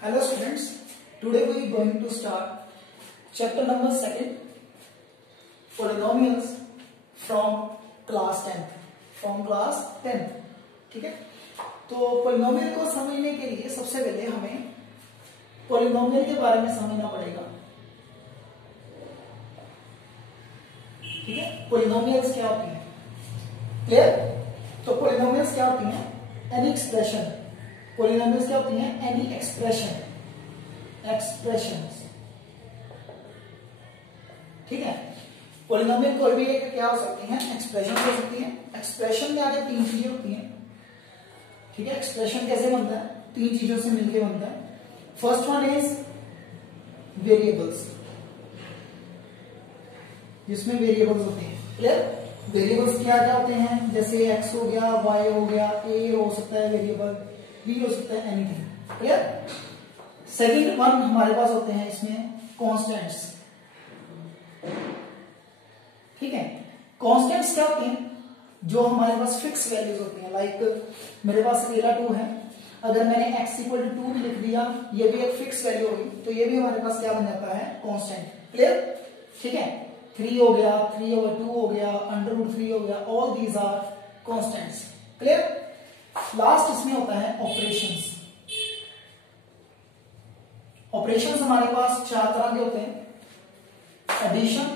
Hello students, today we are going to start chapter number 2 polynomials from class 10 ठीक है। तो polynomial को समझने के लिए सबसे पहले हमें पोलिनोमियल के बारे में समझना पड़ेगा, ठीक है। पोलिनोमियल्स क्या होती हैं, क्लियर। तो पोलिनोमियल्स क्या होती हैं, एनी एक्सप्रेशन। पोलिनोमियल्स क्या होती हैं, एनी एक्सप्रेशंस, ठीक है। पोलिनोमियल कोई भी एक क्या हो सकती हैं, एक्सप्रेशन हो सकती है। एक्सप्रेशन में आगे तीन चीजें होती हैं, ठीक है। एक्सप्रेशन कैसे बनता है, तीन चीजों से मिलकर बनता है। फर्स्ट वन इज वेरिएबल्स, जिसमें वेरिएबल्स होते हैं, क्लियर। वेरिएबल्स क्या क्या होते हैं, जैसे x हो गया, y हो गया, a हो सकता है वेरिएबल, b हो सकता है, एनीथिंग, क्लियर। सेकंड वन हमारे पास होते हैं इसमें कांस्टेंट्स, ठीक है। कांस्टेंट्स क्या होती हैं, जो हमारे पास फिक्स वैल्यूज होती हैं। लाइक मेरे पास अकेला 2 है, अगर मैंने x = 2 भी लिख दिया, ये भी एक फिक्स वैल्यू होगी, तो ये भी हमारे पास क्या बन जाता है, कांस्टेंट, क्लियर, ठीक है। 3 हो गया, 3/2 हो गया, √3 हो गया, all these are constants, clear. Last इसमें होता है ऑपरेशंस। ऑपरेशंस हमारे पास 4 तरह के होते हैं। एडिशन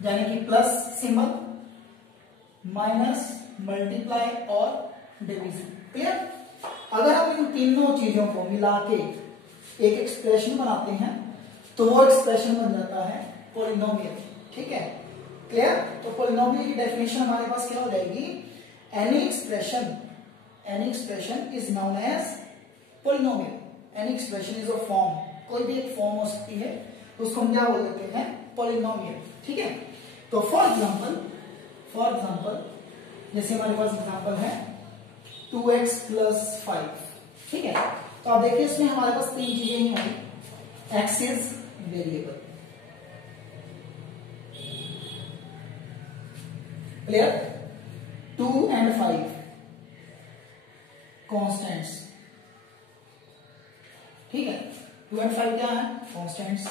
यानी कि प्लस सिंबल, माइनस, मल्टीप्लाई और डिवीजन, क्लियर। अगर हम इन तीनों चीजों को मिला के एक एक्सप्रेशन बनाते हैं तो वो एक्सप्रेशन बन जाता है पोलिनोमियल, ठीक है, क्लियर। तो पोलिनोमियल की डेफिनेशन हमारे पास क्या हो जाएगी, any expression is known as polynomial. Any expression is a form, कोई भी एक फॉर्म हो सकती है, उसको हम क्या बोल देते हैं, पोलिनोमियल, ठीक है। तो फॉर एग्जांपल जैसे हमारे पास एग्जांपल है 2x + 5, ठीक है। तो आप देखिए इसमें हमारे पास तीन चीजें ही आई। x is variable, clear. 2 and 5 constants, ठीक है। 2 and 5 क्या है, कांस्टेंट्स।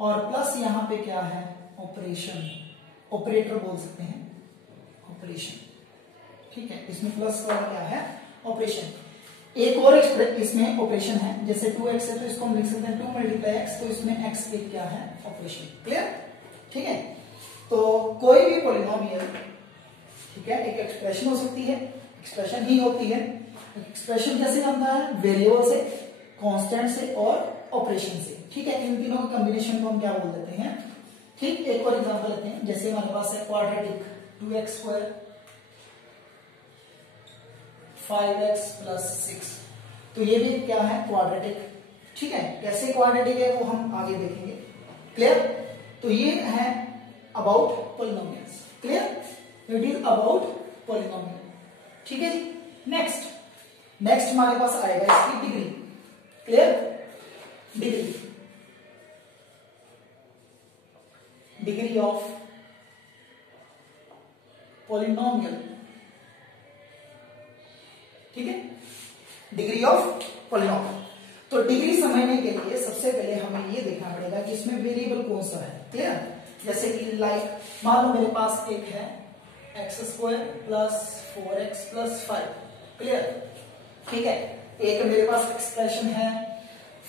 और प्लस यहां पे क्या है, ऑपरेशन, ऑपरेटर बोल सकते हैं, ऑपरेशन, ठीक है। इसमें प्लस वाला क्या है, ऑपरेशन। एक और इसमें ऑपरेशन है, जैसे 2x है तो इसको हम लिख सकते हैं 2 × x, तो इसमें x एक क्या है, ऑपरेशन, क्लियर, ठीक है। तो कोई भी पोलिनोमियल, ठीक है, एक एक्सप्रेशन हो सकती है, एक्सप्रेशन ही होती है। एक्सप्रेशन कैसे बनता है, वेरिएबल से, कांस्टेंट से और ऑपरेशन से, ठीक है। इन तीनों के कॉम्बिनेशन को हम क्या बोल देते हैं, ठीक। एक और एग्जांपल लेते हैं, जैसे हमारे पास है क्वाड्रेटिक 2x² 5x + 6, तो ये भी क्या है, क्वाड्रेटिक, ठीक है। कैसे क्वाड्रेटिक है वो हम आगे देखेंगे, क्लियर। तो ये है about polynomials, clear. It is about polynomial, ठीक है जी। नेक्स्ट हमारे पास आएगा इसकी degree, clear. Degree of polynomial, ठीक है, डिग्री ऑफ पोलिनोमियल। तो डिग्री समझने के लिए सबसे पहले हमें ये देखना पड़ेगा कि इसमें वेरिएबल कौन सा है, क्लियर। जैसे कि लाइक मान लो मेरे पास एक है x² + 4x + 5, क्लियर, ठीक है। एक मेरे पास एक्सप्रेशन है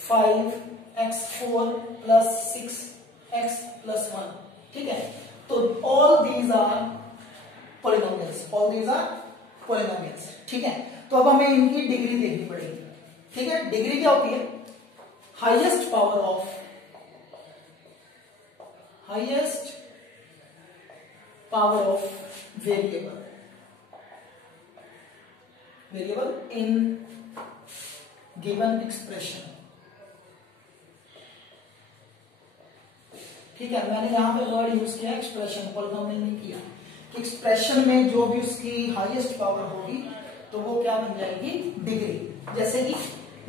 5x4 + 6x + 1, ठीक है। तो ऑल दीज आर पोलिनोमियल्स, ठीक है। तो अब हमें इनकी डिग्री देखनी पड़ेगी, ठीक है। डिग्री क्या होती है, highest power of variable in given expression, ठीक है। मैंने यहां पे वर्ड यूज किया एक्सप्रेशन, पोलिनोमियल नहीं किया। कि एक्सप्रेशन में जो भी उसकी हाईएस्ट पावर होगी तो वो क्या बन जाएगी, डिग्री। जैसे कि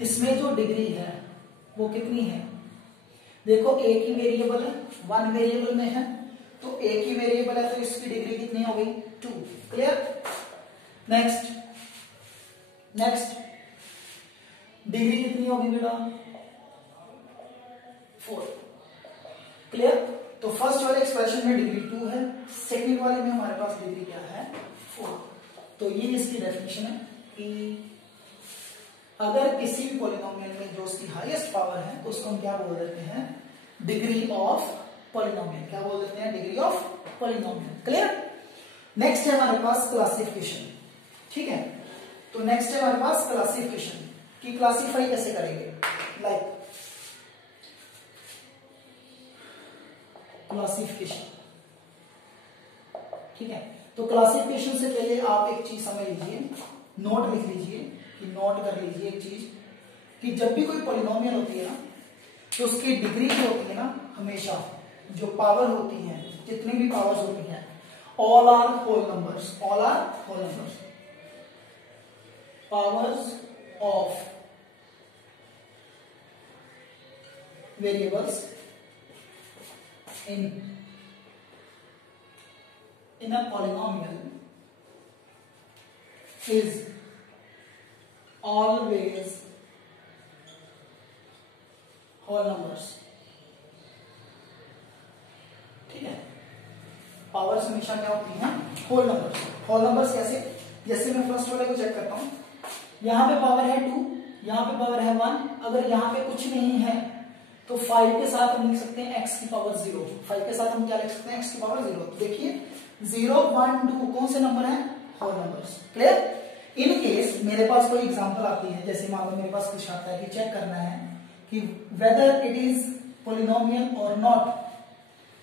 इसमें जो डिग्री है वो कितनी है, देखो एक ही वेरिएबल है, 1 वेरिएबल में है, तो एक ही वेरिएबल है तो इसकी डिग्री कितनी हो गई, 2, क्लियर। नेक्स्ट डिग्री कितनी होगी बेटा 4। क्लियर? तो फर्स्ट वाले एक्सप्रेशन में डिग्री 2 है, सेकंड वाले में हमारे पास डिग्री क्या है 4। तो ये इसकी डेफिनेशन है कि अगर किसी भी पॉलिनोमियल में जो उसकी हाईएस्ट पावर है तो उसको हम क्या बोल देते हैं डिग्री ऑफ पॉलिनोमियल। क्या बोल देते हैं degree of polynomial. Clear? Next है हमारे पास क्लासिफिकेशन। ठीक है, तो नेक्स्ट है हमारे पास क्लासिफिकेशन कि क्लासिफाई कैसे करेंगे। लाइक क्लासिफिकेशन, ठीक है, तो क्लासिफिकेशन से पहले आप एक चीज समझ लीजिए, नोट लिख लीजिए कि नोट कर लीजिए एक चीज कि जब भी कोई पॉलिनोमियल होती है ना तो उसकी डिग्री जो होती है ना हमेशा जो पावर होती है जितनी भी पावर्स होती हैं all are whole numbers, all are whole numbers, powers of variables in a polynomial is always whole numbers। ठीक है, पावर्स हमेशा क्या होती हैं होल नंबर्स। होल नंबर्स कैसे? जैसे मैं फर्स्ट वाले को चेक करता हूं, यहां पे पावर है 2, यहां पे पावर है 1, अगर यहां पे कुछ नहीं है तो 5 के साथ हम लिख सकते हैं x की पावर 0। 5 के साथ हम क्या लिख सकते हैं x की पावर 0। तो देखिए 0, 1, 2 कौन से नंबर हैं whole numbers. Clear? In case मेरे पास कोई एग्जांपल आती है, जैसे मान लो मेरे पास कुछ आता है कि चेक करना है कि वेदर इट इज पॉलिनोमियल और not,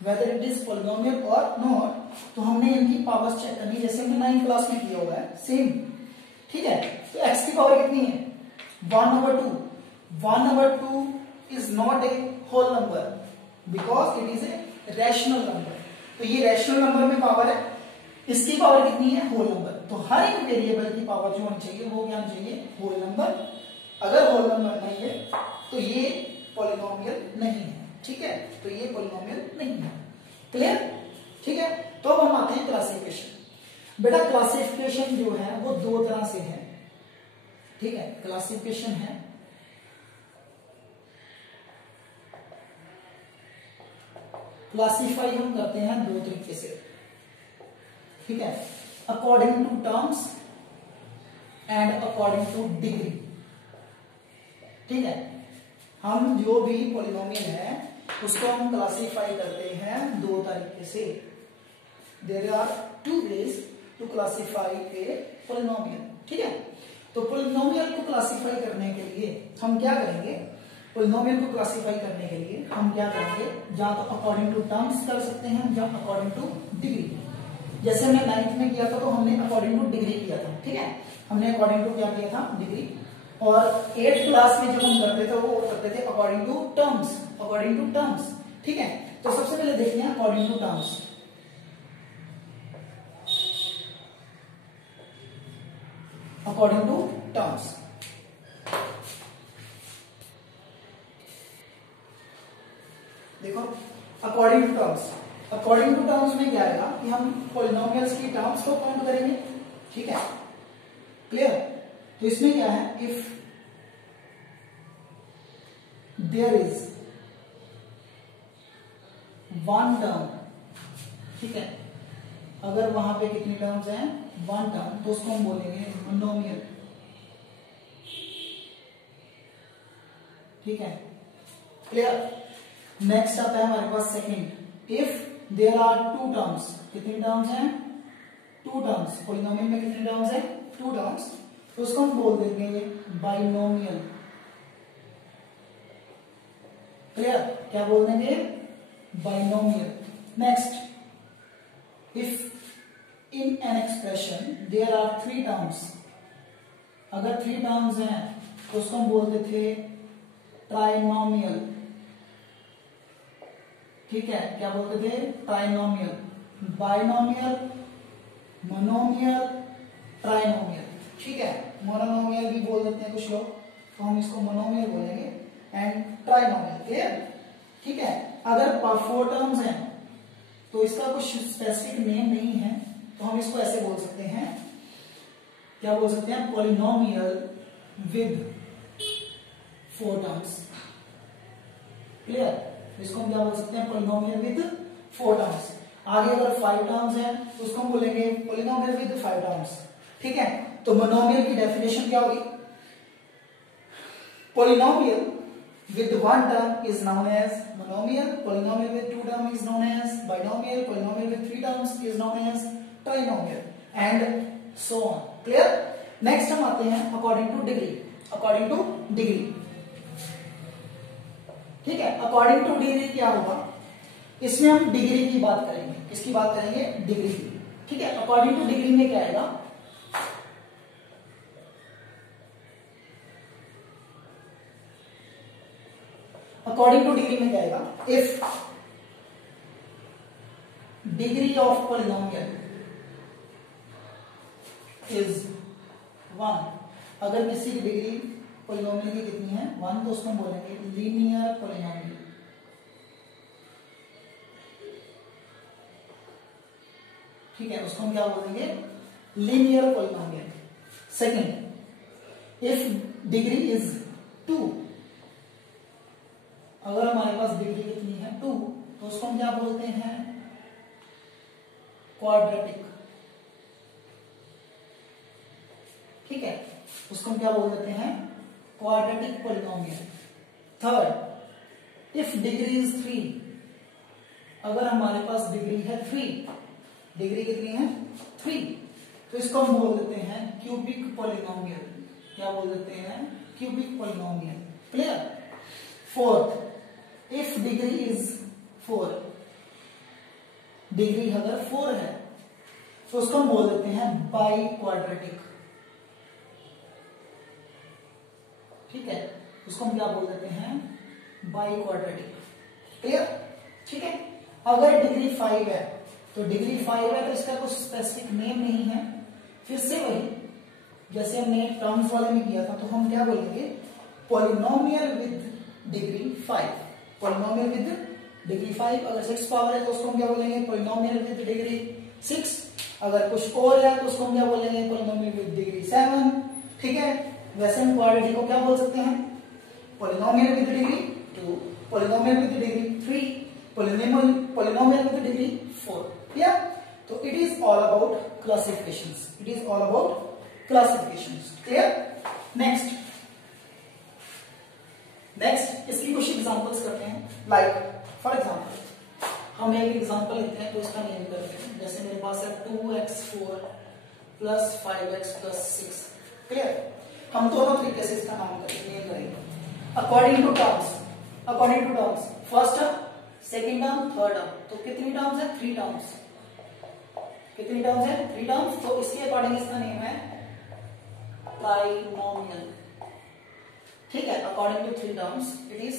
whether it is polynomial और नॉट, तो हमने इनकी पावर्स चेक करनी जैसे हमने 9th क्लास में किया हुआ है सेम। ठीक है, तो x की पावर कितनी है 1/2। 1/2 is not a whole number because it is a rational number। तो ये रैशनल नंबर में पावर है, इसकी पावर कितनी है होल नंबर। तो हर एक वेरिएबल की पावर जो होनी चाहिए वो क्या होनी चाहिए होल नंबर। अगर होल नंबर नहीं है तो ये पॉलिनोमियल नहीं है। ठीक है, तो ये पॉलिनोमियल नहीं है। क्लियर? ठीक है, तो अब हम आते हैं क्लासिफिकेशन। बेटा क्लासिफिकेशन जो है वो दो तरह से है। ठीक है, क्लासिफिकेशन है क्लासिफाई हम करते हैं दो तरीके से। ठीक है, according to terms and according to degree. ठीक है, हम जो भी पॉलिनोमियल है उसको हम क्लासिफाई करते हैं दो तरीके से। There are 2 ways to classify a polynomial. ठीक है, तो पॉलिनोमियल को क्लासिफाई करने के लिए हम क्या करेंगे, पॉलिनोमियल को क्लासिफाई करने के लिए हम क्या करेंगे, या तो अकॉर्डिंग टू टर्म्स कर सकते हैं या अकॉर्डिंग टू डिग्री। जैसे हमने 9th में किया था तो हमने अकॉर्डिंग टू डिग्री किया था। ठीक है, हमने अकॉर्डिंग टू क्या किया था डिग्री। और 8th क्लास में जब हम करते थे वो करते थे according to terms, according to terms. ठीक है, तो सबसे पहले देखते हैं according to terms. According to terms देखो, according to terms, according to terms में क्या आएगा कि हम पॉलिनोमियल्स की टर्म्स को काउंट करेंगे। ठीक है, क्लियर? तो इसमें क्या है, if there is one term, ठीक है, अगर वहां पे कितनी टर्म्स हैं 1 टर्म, तो उसको हम बोलेंगे मोनोमियल। ठीक है, क्लियर? नेक्स्ट आता है हमारे पास second, if there are 2 terms. कितनी टर्म्स हैं 2 टर्म्स। पॉलिनोमियल में कितनी टर्म्स हैं 2 टर्म्स, तो उसको हम बोल देंगे बाइनोमियल। क्लियर? क्या बोल देंगे binomial. Next, if in an expression there are 3 terms, अगर 3 टर्म्स हैं तो उसको हम बोलते थे ट्राइनोमियल। ठीक है, क्या बोलते थे ट्राइनोमियल, बाइनोमियल, मोनोमियल, ट्राइनोमियल। ठीक है, मोनोमियल भी बोल देते हैं कुछ लोग, तो हम इसको मोनोमियल बोलेंगे एंड ट्राइनोमियल। क्लियर? ठीक है, अगर 4 टर्म्स हैं तो इसका कुछ स्पेसिफिक नेम नहीं है, तो हम इसको ऐसे बोल सकते हैं, क्या बोल सकते हैं, पॉलिनोमियल विद 4 टर्म्स। क्लियर? इसको हम क्या बोल सकते हैं? Polynomial with 4 terms. आगे अगर 5 टर्म्स है तो उसको हम बोलेंगे पॉलिनोमियल विद 5 टर्म्स। ठीक है, तो मोनोमियल की डेफिनेशन क्या होगी? Polynomial with 1 term is known as monomial, polynomial with 2 term is known as binomial, polynomial with 3 terms is known as trinomial, and so on. Clear? Next हम आते हैं according to degree. According to degree, ठीक है, according to degree क्या होगा? इसमें हम degree की बात करेंगे। किसकी बात करेंगे? डिग्री की। ठीक है, according to degree में क्या आएगा? अकॉर्डिंग टू डिग्री में क्या आएगा? If degree of polynomial is 1, अगर किसी की डिग्री पॉलिनोमियल की कितनी है? 1, तो उसको हम बोलेंगे लीनियर पॉलिनोमियल। ठीक है, उसको हम क्या बोलेंगे? Linear polynomial. Second, if degree is 2, अगर हमारे पास डिग्री कितनी है? 2, तो उसको हम क्या बोलते हैं? क्वाड्रेटिक। ठीक है, उसको हम क्या बोल देते हैं? Quadratic polynomial. Third, if degree is 3, अगर हमारे पास डिग्री है 3, डिग्री कितनी है? 3, तो इसको हम बोल देते हैं क्यूबिक पॉलिनोमियल। क्या बोल देते हैं? Cubic polynomial. Clear? Fourth, if degree is 4, degree अगर 4 है तो उसको हम बोल देते हैं बाई क्वाड्रेटिक। ठीक है, उसको हम क्या बोल देते हैं? By quadratic. क्लियर? ठीक है, अगर डिग्री 5 है तो डिग्री 5 है तो इसका कुछ स्पेसिफिक नेम नहीं है। फिर से वही जैसे हमने टर्म्स वाले में किया था, तो हम क्या बोलेंगे? Polynomial with degree 5। Polynomial with degree 5, अगर 6 पावर है तो उसको हम क्या बोलेंगे? Polynomial with degree 6। अगर कुछ और है तो उसको हम क्या बोलेंगे? Polynomial with degree 7। ठीक है, वैसे हम क्वाड्रेटिक को क्या बोल सकते हैं? Polynomial with degree 2, polynomial with degree 3, polynomial with degree 4। या तो it is all about classifications. It is all about classifications. Clear? Next इसकी कुछ एग्जांपल्स करते हैं। लाइक फॉर एग्जांपल हम एक एग्जांपल लेते हैं तो इसका नेम करते हैं। जैसे मेरे पास है 2x4 plus 5x plus 6। Clear? हम दोनों तरीके से इसका नाम करेंगे। According to terms, first term, second term, third term. तो कितनी टर्म्स है? 3 टर्म्स। कितनी टर्म्स है? 3 टर्म्स। तो इसके अकॉर्डिंग इसका नेम है ट्राइनोमियल। ठीक है, according to 3 terms it is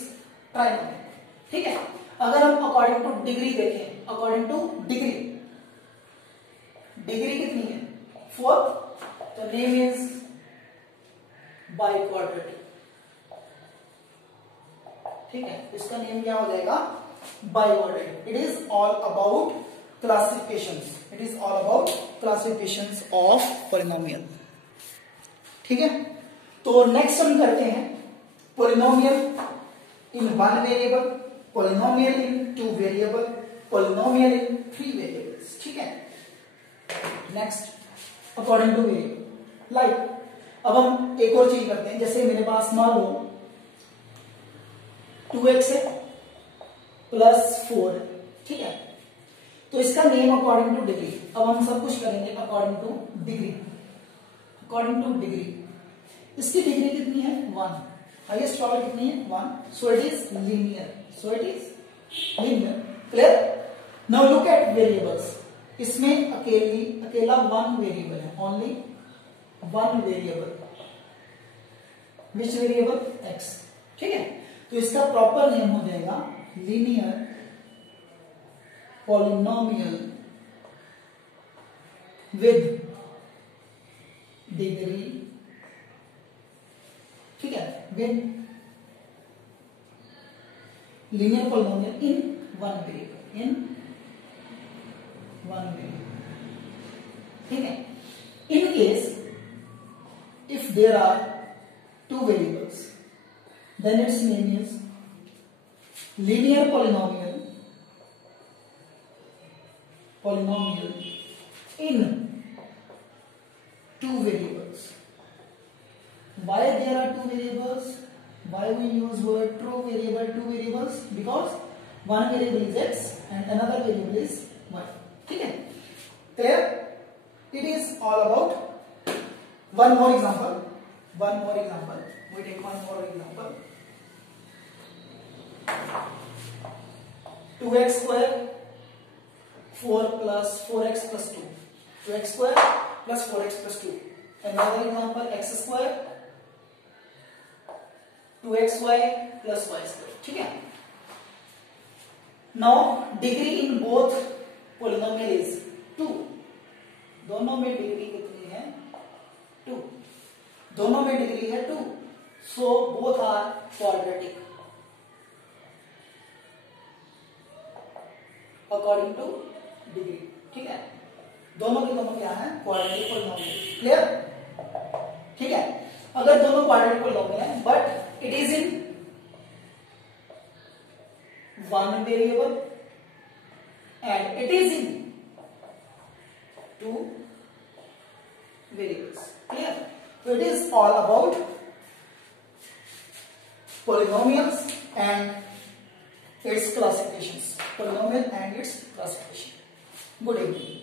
trinomial. ठीक है, अगर हम अकॉर्डिंग टू डिग्री देखें, अकॉर्डिंग टू डिग्री कितनी है? 4, तो नेम इज बाई क्वाड्रेटिक। ठीक है, इसका नेम क्या हो जाएगा? By quadratic. It is all about classifications. It is all about classifications of polynomial. ठीक है, तो नेक्स्ट हम करते हैं polynomial in 1 variable, polynomial in 2 variable, polynomial in 3 variables. ठीक है, next according two variable. Like अब हम एक और चीज करते हैं। जैसे मेरे पास मान लो 2x है प्लस 4 है। ठीक है, तो इसका नेम अकॉर्डिंग टू डिग्री। अब हम सब कुछ करेंगे according to degree. According to degree, इसकी डिग्री कितनी है? 1। हाईएस्ट पावर कितनी है? 1। So it is linear. Clear? Now look at variables. इसमें अकेला 1 वेरिएबल है, ओनली 1 वेरिएबल। विच वेरिएबल? x। ठीक है, तो इसका प्रॉपर नेम हो जाएगा लीनियर पॉलिनोमियल विद डिग्री। ठीक है, with linear polynomial in 1 variable. ठीक है, in case if there are 2 variables, then its name is linear polynomial in two variables. Why there are two variables? Why we use word true variable, two variables? Because one variable is x and another variable is y. Okay, clear? It is all about one more example. We take one more example. 2x square 4 plus 4x plus 2. 2x square plus 4x plus 2. Another example, x square 2xy plus y square. ठीक है? Now degree in both polynomial is 2. दोनों में degree कितनी है? 2. दोनों में degree है 2. So both are quadratic according to degree. ठीक है? दोनों के दोनों क्या है? Quadratic polynomial. क्लियर? ठीक है? अगर दोनों क्वाड्रेटिक पोलिनोमियल है but it is in one variable and it is in two variables. Clear? So it is all about polynomials and its classifications. Polynomial and its classification. Good evening.